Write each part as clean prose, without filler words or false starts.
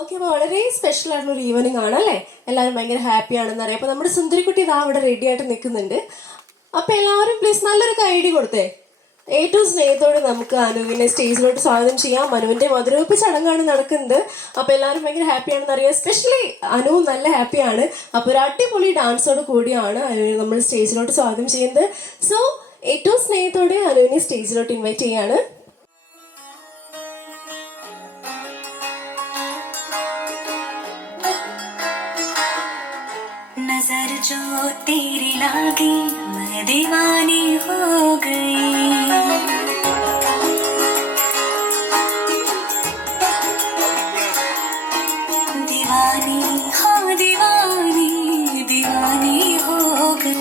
Okay, അപ്പോൾ വളരെ special ആയിട്ടുള്ള ഒരു ഈവനിങ് ആണ് അല്ലേ? എല്ലാവരും ഭയങ്കര ഹാപ്പി ആണെന്ന് അറിയാം. അപ്പോൾ നമ്മുടെ സുന്ദരിക്കുട്ടി ഇതാ അവിടെ റെഡി ആയിട്ട് നിൽക്കുന്നുണ്ട്. അപ്പോൾ എല്ലാവരും പ്ലീസ് നല്ലൊരു കൈയടി കൊടുത്തേ. ഏറ്റവും സ്നേഹത്തോടെ നമുക്ക് അനുവിനെ സ്റ്റേജിലോട്ട് സ്വാഗതം ചെയ്യാം. അനുവിന്റെ മധുരവെപ്പ് ചടങ്ങാണ് നടക്കുന്നത്. അപ്പോൾ എല്ലാവരും ഭയങ്കര ഹാപ്പി ആണെന്ന് അറിയാം. എസ്പെഷ്യലി അനുവും നല്ല ഹാപ്പിയാണ്. അപ്പോൾ ഒരു അടിപൊളി ഡാൻസോട് കൂടിയാണ് അനുവിനെ നമ്മൾ സ്റ്റേജിലോട്ട് സ്വാഗതം ചെയ്യുന്നത്. സോ ഏറ്റവും സ്നേഹത്തോടെ അനുവിനെ സ്റ്റേജിലോട്ട് ഇൻവൈറ്റ് ചെയ്യാണ്. नजर जो तेरी लागी मैं दीवानी हो गई, दीवानी हाँ दीवानी दीवानी हो गई।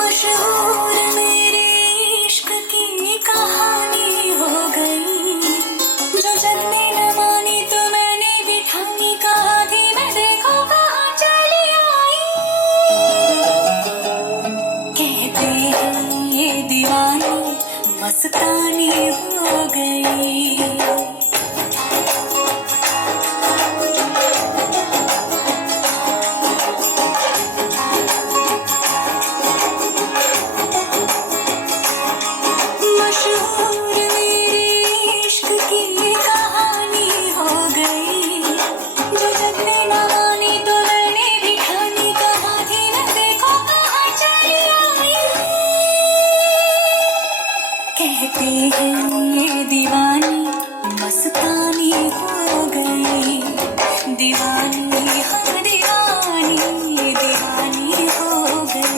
मशहूर मेरे इश्क की कहानी हो गई, जो जग में न मानी तो मैंने भी ठानी, कहा थी मैं देखो कहाँ चली आई। कहते हैं ये दीवानी मस्तानी हो गई। कहते हैं ये दीवानी मस्तानी हो गई, दीवानी हाँ दीवानी दीवानी हो गई।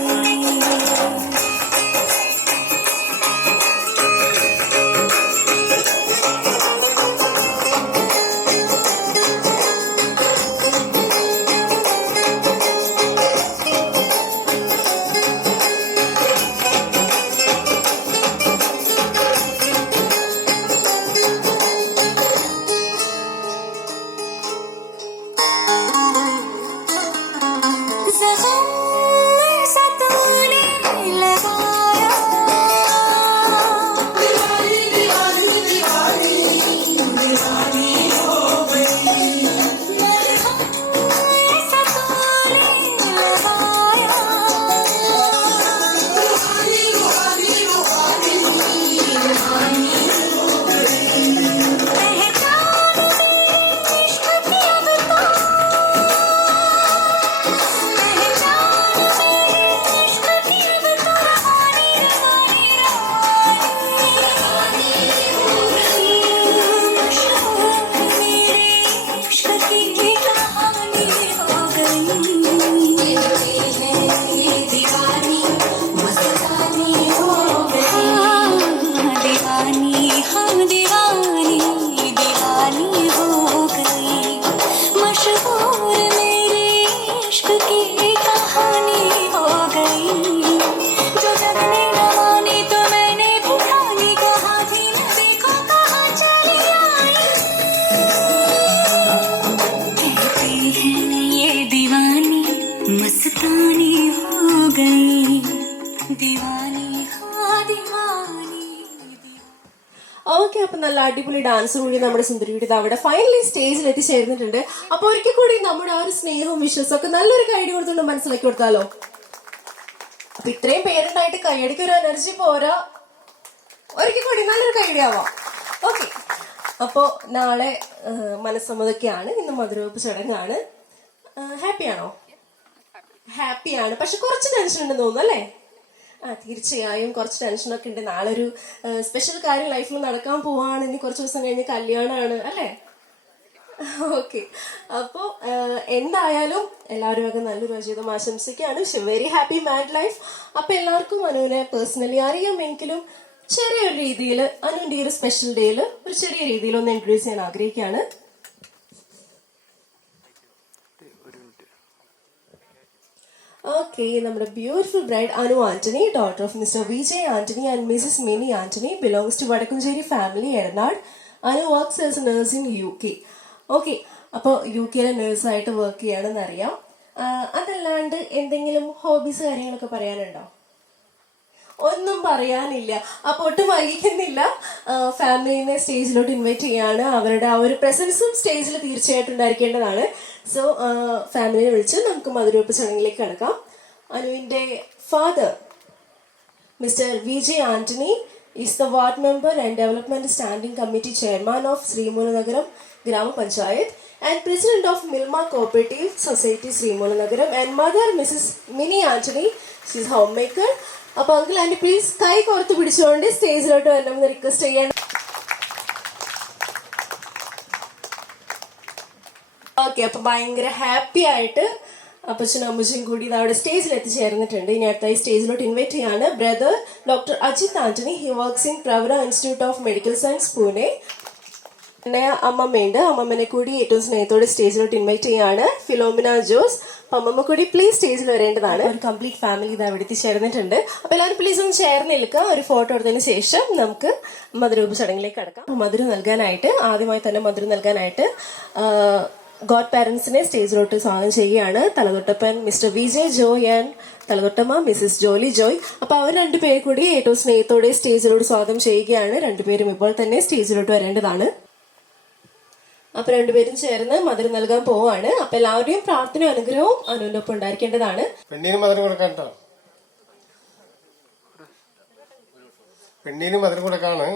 मस्तानी हो गई, दीवानी हाँ दीवानी। ഓക്കെ, അപ്പൊ നല്ല അടിപൊളി ഡാൻസ് കൂടി നമ്മുടെ സുന്ദരിയുടെ അവിടെ ഫൈനലി സ്റ്റേജിൽ എത്തിച്ചേർന്നിട്ടുണ്ട്. അപ്പൊ ഒരിക്കൽ കൂടി നമ്മുടെ ആ ഒരു സ്നേഹവും വിശ്വാസവും ഒക്കെ നല്ലൊരു കൈയടി കൊടുത്തുകൊണ്ട് മനസ്സിലാക്കി കൊടുത്താലോ? അപ്പൊ ഇത്രയും പേരുണ്ടായിട്ട് കൈയടിക്ക് ഒരു എനർജി പോരാ, ഒരിക്കൽ കൂടി നല്ലൊരു കൈയടി ആവാം. ഓക്കെ, അപ്പോ നാളെ മനസ്സമ്മതൊക്കെയാണ്, ഇന്ന് മധുരവെപ്പ് ചടങ്ങാണ്. ഹാപ്പിയാണോ? ഹാപ്പിയാണ്, പക്ഷെ കുറച്ച് ടെൻഷൻ ഉണ്ടെന്ന് തോന്നുന്നു അല്ലേ? തീർച്ചയായും കുറച്ച് ടെൻഷനൊക്കെ ഉണ്ട്. നാളെ ഒരു സ്പെഷ്യൽ കാര്യം ലൈഫിൽ നടക്കാൻ പോവാണ്. ഇനി കുറച്ച് ദിവസം കഴിഞ്ഞ് കല്യാണമാണ് അല്ലേ? ഓക്കെ, അപ്പോൾ എന്തായാലും എല്ലാവരും ഒക്കെ നല്ലൊരു ജീവിതം ആശംസിക്കുകയാണ്. Very happy married life. അപ്പൊ എല്ലാവർക്കും അനുവിനെ പേഴ്സണലി അറിയാമെങ്കിലും ചെറിയൊരു രീതിയിൽ അനുവിന്റെ ഈ ഒരു സ്പെഷ്യൽ ഡേയിൽ ഒരു ചെറിയ രീതിയിൽ ഒന്ന് ഇൻട്രൊഡ്യൂസ് ചെയ്യാൻ ആഗ്രഹിക്കുകയാണ്. ഓക്കെ, നമ്മുടെ beautiful bride Anu Antony, daughter of mister Vijay Antony and Mrs Mini Antony, belongs to Vadakkumchery family, Edanad. Anu works as a nurse in UK. Okay, അപ്പോൾ UK നേഴ്സായിട്ട് വർക്ക് ചെയ്യാണെന്ന് അറിയാം. അതല്ലാണ്ട് എന്തെങ്കിലും ഹോബീസ് കാര്യങ്ങളൊക്കെ പറയാനുണ്ടോ? ഒന്നും പറയാനില്ല. അപ്പോൾ ഒട്ടും വൈകിക്കുന്നില്ല, ഫാമിലിനെ സ്റ്റേജിലോട്ട് ഇൻവൈറ്റ് ചെയ്യാണ്. അവരുടെ ആ ഒരു പ്രസൻസും സ്റ്റേജിൽ തീർച്ചയായിട്ടും ഉണ്ടായിരിക്കേണ്ടതാണ്. സോ ഫാമിലിനെ വിളിച്ച് നമുക്ക് മധുരവെപ്പ് ചടങ്ങിലേക്ക് കടക്കാം. അനുവിൻ്റെ father mister Vijay Antony is the ward member and development standing committee chairman of Srimulanagaram Grama Panchayat and president of Milma Cooperative Society Srimulanagaram, and mother Mrs. Mini Anthony, she is homemaker. അപ്പോൾ uncle anti please കൈ കോർത്ത് പിടിച്ചുകൊണ്ട് സ്റ്റേജിലോട്ട് വരണമെന്ന് request ചെയ്യണം. Okay, അപ്പോൾ ഭയങ്കര happy ആയിട്ട് അപ്പച്ചനും അമ്മച്ചും കൂടി അവിടെ സ്റ്റേജിൽ എത്തിച്ചേർന്നിട്ടുണ്ട്. ഇനി അടുത്തായി സ്റ്റേജിലോട്ട് ഇൻവൈറ്റ് ചെയ്യാണ് brother doctor Ajith Antony. He works in Pravara institute of medical science, Pune. പിന്നെ അമ്മമ്മയുണ്ട്. അമ്മമ്മനെ കൂടി ഏറ്റവും സ്നേഹത്തോടെ സ്റ്റേജിലോട്ട് ഇൻവൈറ്റ് ചെയ്യാണ് ഫിലോമിന ജോസ്. അപ്പൊ അമ്മമ്മ കൂടി പ്ലീസ് സ്റ്റേജിൽ വരേണ്ടതാണ്. ഒരു കംപ്ലീറ്റ് ഫാമിലി ഇത് അവിടെ എത്തിച്ചേർന്നിട്ടുണ്ട്. അപ്പൊ എല്ലാവരും പ്ലീസ് ഒന്ന് ചേർന്ന് നിൽക്കുക. ഒരു ഫോട്ടോ എടുത്തതിന് ശേഷം നമുക്ക് മധുരവെപ്പ് ചടങ്ങിലേക്ക് കടക്കാം. മധുരം നൽകാനായിട്ട് ആദ്യമായി തന്നെ മധുരം നൽകാനായിട്ട് ഗോഡ് പാരന്റ്സിനെ സ്റ്റേജിലോട്ട് സ്വാഗതം ചെയ്യുകയാണ്. തലതൊട്ടപ്പൻ മിസ്റ്റർ വിജയ് ജോയ് ആൻഡ് തലതൊട്ടമ്മ മിസ്സസ് ജോലി ജോയ്. അപ്പൊ അവർ രണ്ടുപേരെ കൂടി ഏറ്റവും സ്നേഹത്തോടെ സ്റ്റേജിലോട്ട് സ്വാഗതം ചെയ്യുകയാണ്. രണ്ടുപേരും ഇപ്പോൾ തന്നെ സ്റ്റേജിലോട്ട് വരേണ്ടതാണ്. അപ്പൊ രണ്ടുപേരും ചേർന്ന് മധുരം നൽകാൻ പോവാണ്. അപ്പൊ എല്ലാവരുടെയും പ്രാർത്ഥനയും അനുഗ്രഹവും അനുവിന്റെ ഒപ്പം ഉണ്ടായിരിക്കേണ്ടതാണ്. പെണ്ണിന് മധുരം കൊടുക്കാൻ പെണ്ണിന് മധുരം കൊടുക്കാണ്.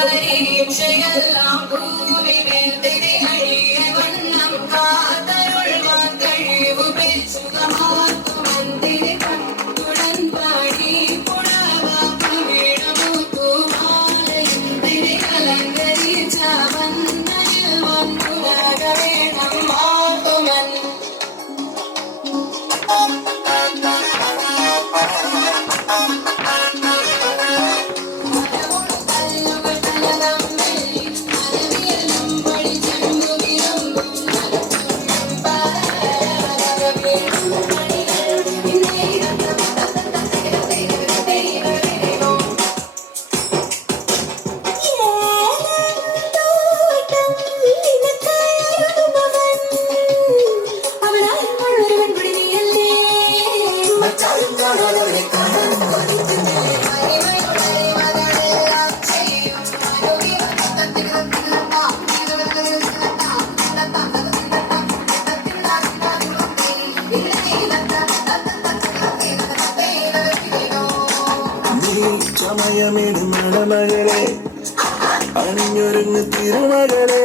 പരീക്ഷയെല്ലാം ഭൂമിമേൽ തിരികഴിയവണ്ണം കാതരുൾവാൻ കഴിവുപേക്ഷുകമാത്തുമന്തിരി പണ്ടുടൻ പാടി പുഴവ പവിഴമുത്തുമാലയന്തിരി അലങ്കരിച്ച വന്നയിൽ വന്നുലക വേണം മാത്തുമൻ ചമയമിടും മണമകളെ അണിഞ്ഞൊരുങ്ങ് തിരുമകളെ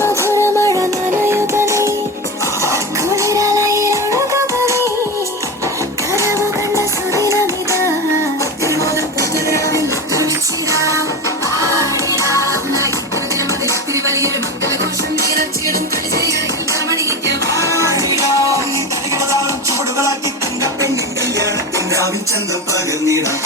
മധുരമഴ നനയുകനേ കുളിരലയിലൊഴുകുകനേ കരവു കണ്ട സുദിനമിത ചുവടുകളാക്കി തന്ന പെണ്ണിൻ കല്യാണത്തിന്റെ അവിച്ചന്തം പകർന്നിടാം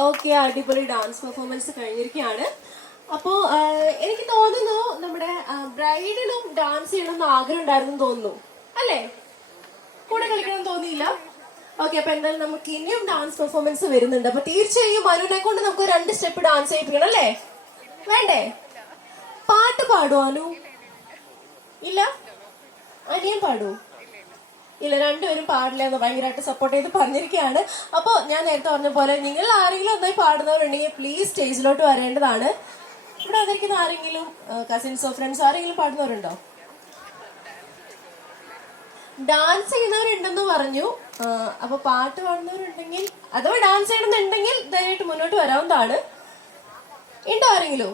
ഓക്കെ, അടിപൊളി ഡാൻസ് പെർഫോമൻസ് കഴിഞ്ഞിരിക്കുകയാണ്. അപ്പോ എനിക്ക് തോന്നുന്നു നമ്മുടെ ബ്രൈഡിനും ഡാൻസ് ചെയ്യണമെന്ന് ആഗ്രഹം ഉണ്ടായിരുന്നു തോന്നുന്നു, അല്ലേ? കൂടെ കളിക്കണം തോന്നിയില്ല? ഓക്കെ, അപ്പൊ എന്തായാലും നമുക്ക് ഇനിയും ഡാൻസ് പെർഫോമൻസ് വരുന്നുണ്ട്. അപ്പൊ തീർച്ചയായും മനുവിനെ കൊണ്ട് നമുക്ക് 2 സ്റ്റെപ്പ് ഡാൻസ് ചെയ്യിപ്പിക്കണം, അല്ലേ? വേണ്ടേ? പാട്ട് പാടുവാനു ഇല്ല? അനിയൻ പാടൂ? ഇല്ല, രണ്ടുപേരും പാടില്ല എന്ന് ഭയങ്കരമായിട്ട് സപ്പോർട്ട് ചെയ്ത് പറഞ്ഞിരിക്കുകയാണ്. അപ്പോൾ ഞാൻ നേരത്തെ പറഞ്ഞ പോലെ നിങ്ങൾ ആരെങ്കിലും ഒന്നായി പാടുന്നവരുണ്ടെങ്കിൽ പ്ലീസ് സ്റ്റേജിലോട്ട് വരേണ്ടതാണ്. ഇവിടെ അതിരിക്കുന്ന ആരെങ്കിലും കസിൻസോ ഫ്രണ്ട്സോ ആരെങ്കിലും പാടുന്നവരുണ്ടോ? ഡാൻസ് ചെയ്യുന്നവരുണ്ടെന്ന് പറഞ്ഞു. അപ്പൊ പാട്ട് പാടുന്നവരുണ്ടെങ്കിൽ അഥവാ ഡാൻസ് ചെയ്യണമെന്നുണ്ടെങ്കിൽ ദയവായിട്ട് മുന്നോട്ട് വരാവുന്നതാണ്. ഉണ്ടോ ആരെങ്കിലും?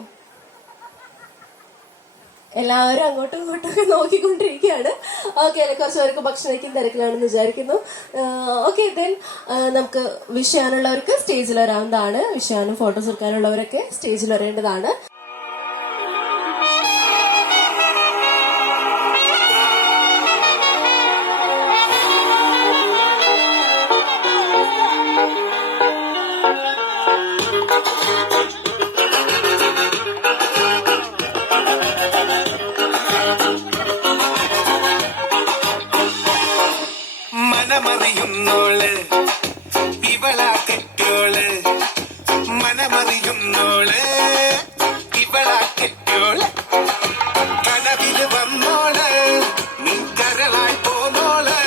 എല്ലാവരും അങ്ങോട്ടും ഇങ്ങോട്ടും ഒക്കെ നോക്കിക്കൊണ്ടിരിക്കുകയാണ്. ഓക്കെ, കുറച്ച് പേർക്ക് ഭക്ഷണം കഴിക്കുന്ന തിരക്കിലാണെന്ന് വിചാരിക്കുന്നു. ഓക്കെ, ദെൻ നമുക്ക് വിഷ് ചെയ്യാനുള്ളവർക്ക് സ്റ്റേജിൽ വരാവുന്നതാണ്. വിഷ് ചെയ്യാനും ഫോട്ടോസ് എടുക്കാനുള്ളവരൊക്കെ സ്റ്റേജിൽ വരേണ്ടതാണ്. മനമറിയുന്നോള് ഇവളാ കെട്ടോള്, മനമറിയുന്നോള് ഇവളാ കെട്ടോള്, കനവില് വന്നോള് നീ കരളായി പോന്നോള്,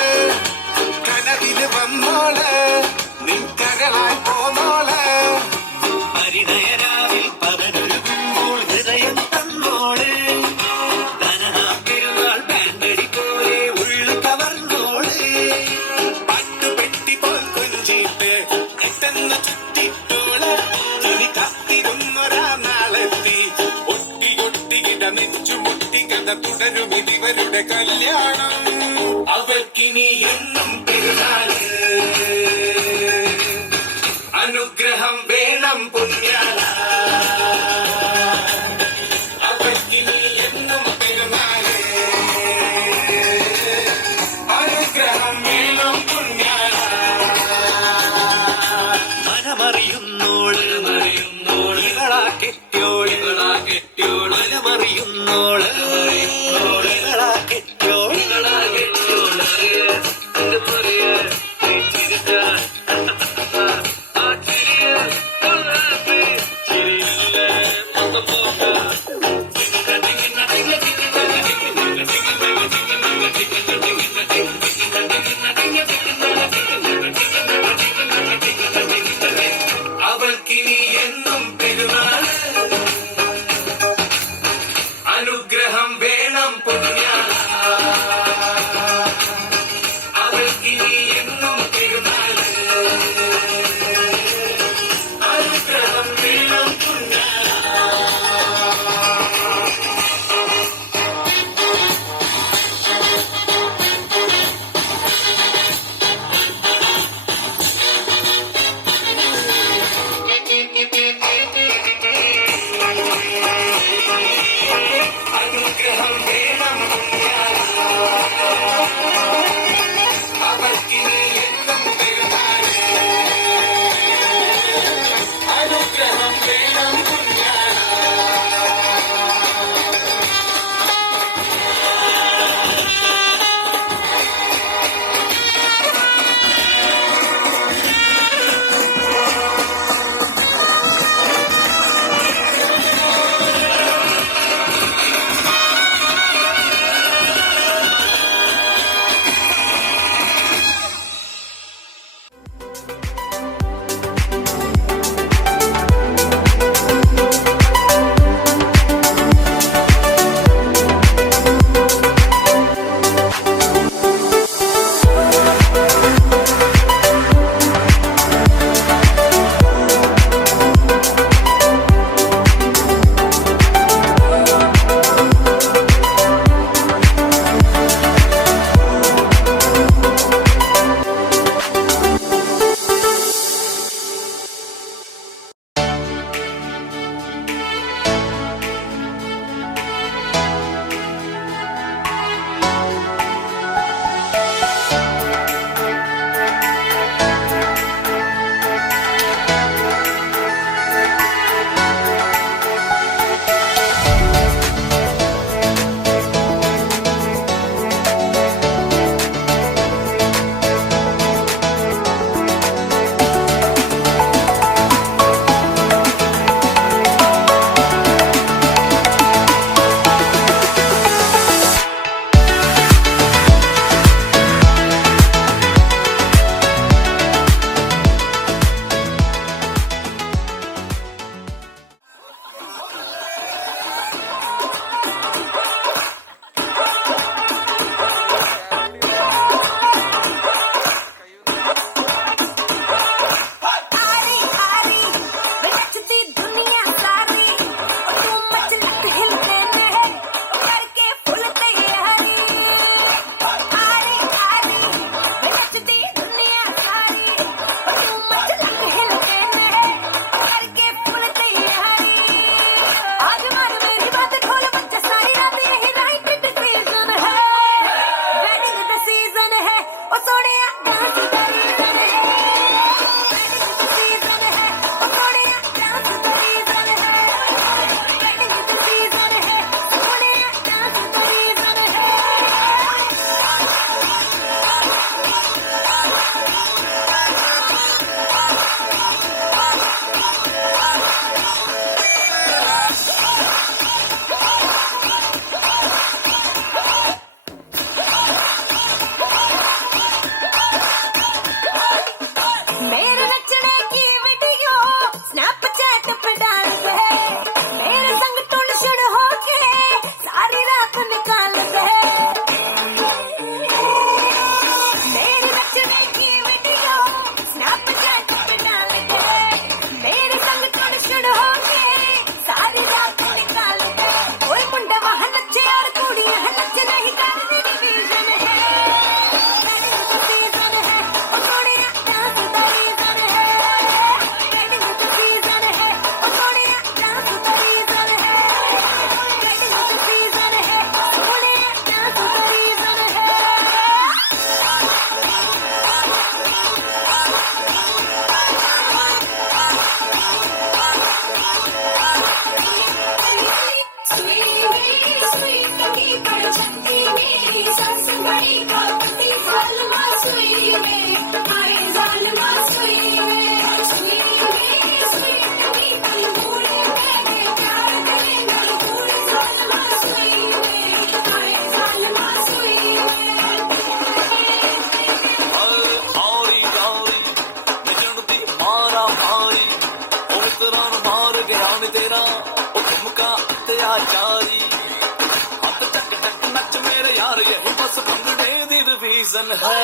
सीजन है,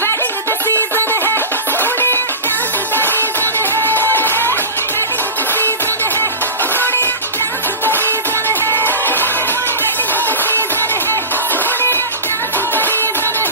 wedding the season है, सोनिया डांस the season है, wedding the season है, सोनिया डांस the season है, wedding the season है, सोनिया डांस the season है.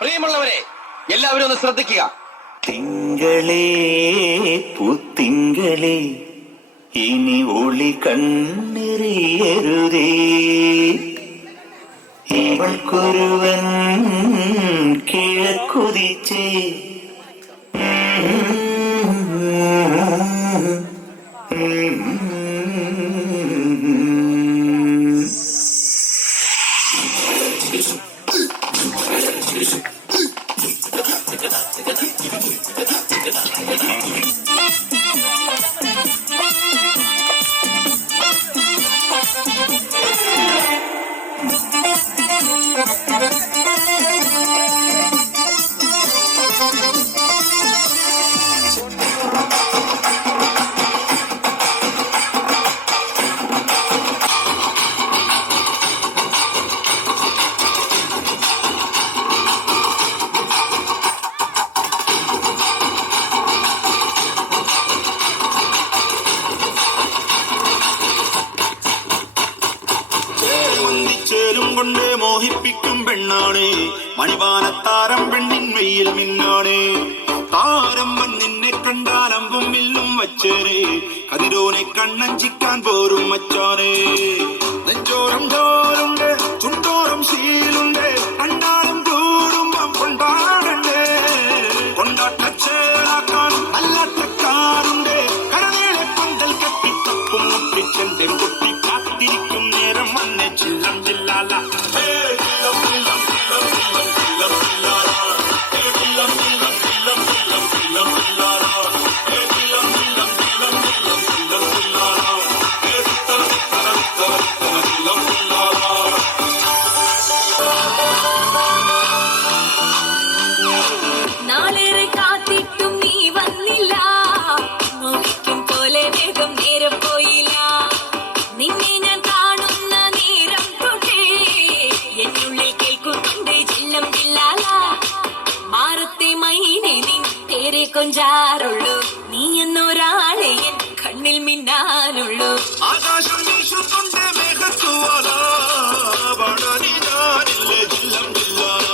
പ്രിയമുള്ളവരെ, എല്ലാവരും ഒന്ന് ശ്രദ്ധിക്കുക. തിങ്കളേ പൂത്തിങ്കളേ ഇനി ഒളി കണ്ണെറിയരുതേ, ഇവൾക്കൊരുവൻ കിഴക്കുതിച്ചേ. ചേലും കൊണ്ട് മോഹിപ്പിക്കും പെണ്ണാണ്, മണിവാനത്താരം പെണ്ണിൻ വെയിൽ മിന്നാണ്. താരം നിന്നെ കണ്ടാൽ അമ്പും വില്ലും വച്ചേരെ, കതിരോനെ കണ്ണഞ്ചിക്കാൻ പോരും മച്ചാനെ. നെഞ്ചോരം ചോരുണ്ട്, ചുണ്ടോരം ശീലുണ്ട്, കണ്ടാലും കൂടുമ്പം കൊണ്ടാടണ്ടേ. കൊണ്ടാട്ടച്ചേരാക്കാൻ അല്ലാത്തക്കാരുണ്ട്, കരളിലെ പന്തൽ കെട്ടി തപ്പും മുട്ടിച്ചെന്റെ കുട്ടി കാത്തിരിക്കും നേരം വന്നെ ചില്ലം ചില്ലാല. നാളേറെ കാത്തിട്ടും നീ വന്നില്ല, മോഹിക്കും പോലെ വേഗം നേരം പോയില്ല. നിന്നെ ഞാൻ കാണുന്ന നേരം തൊട്ടേ എന്നുള്ളിൽ കേൾക്കുന്നുണ്ട് ചില്ലം ചില്ലാല. മാറത്തെ മൈനെ നിൻ പേരെ കൊഞ്ചാറുള്ളൂ, നീ എന്നൊരാളെ എൻ കണ്ണിൽ മിന്നാനുള്ളൂ. ആകാശം വീശുന്നുണ്ട് മേഘത്തുവാല, പാടാനി ഞാനില്ല ജില്ലം ജില്ലാല.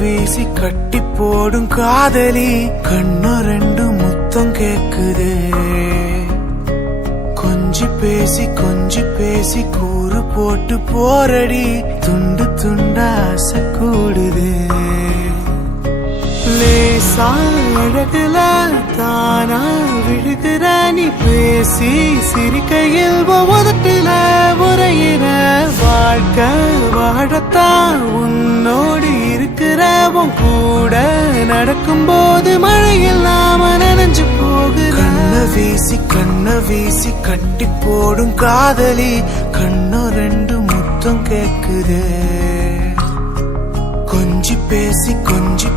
வீசி கட்டி போடும் காதலி கண்ணு ரெண்டு முத்தம் கேக்குதே கொஞ்சி பேசி கூறு போட்டு போரடி துண்டு துண்டா ஆசை கூடுதே லேசா அழகுல தானா விழுகிற நீ பேசி சிரிக்கையில் உதட்டுல உரையிற வாழ்க்கை வாழத்தான் உன்னோடு இருக்கிற உன் கூட நடக்கும் போது மழையில் நாம நனைஞ்சு போகுற கண்ண வீசி கட்டி போடும் காதலி கண்ணு ரெண்டு முத்தம் கேக்குதே கொஞ்சி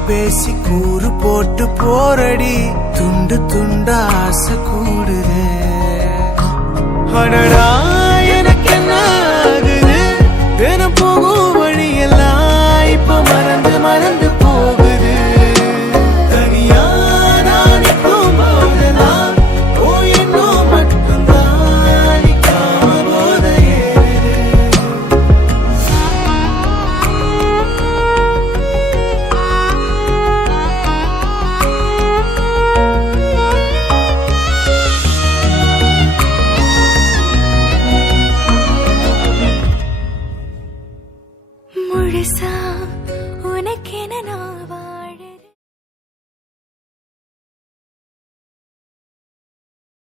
பேசி கூறு போட்டு போரடி துண்டு துண்டா ஆசை கூடுதே அடடா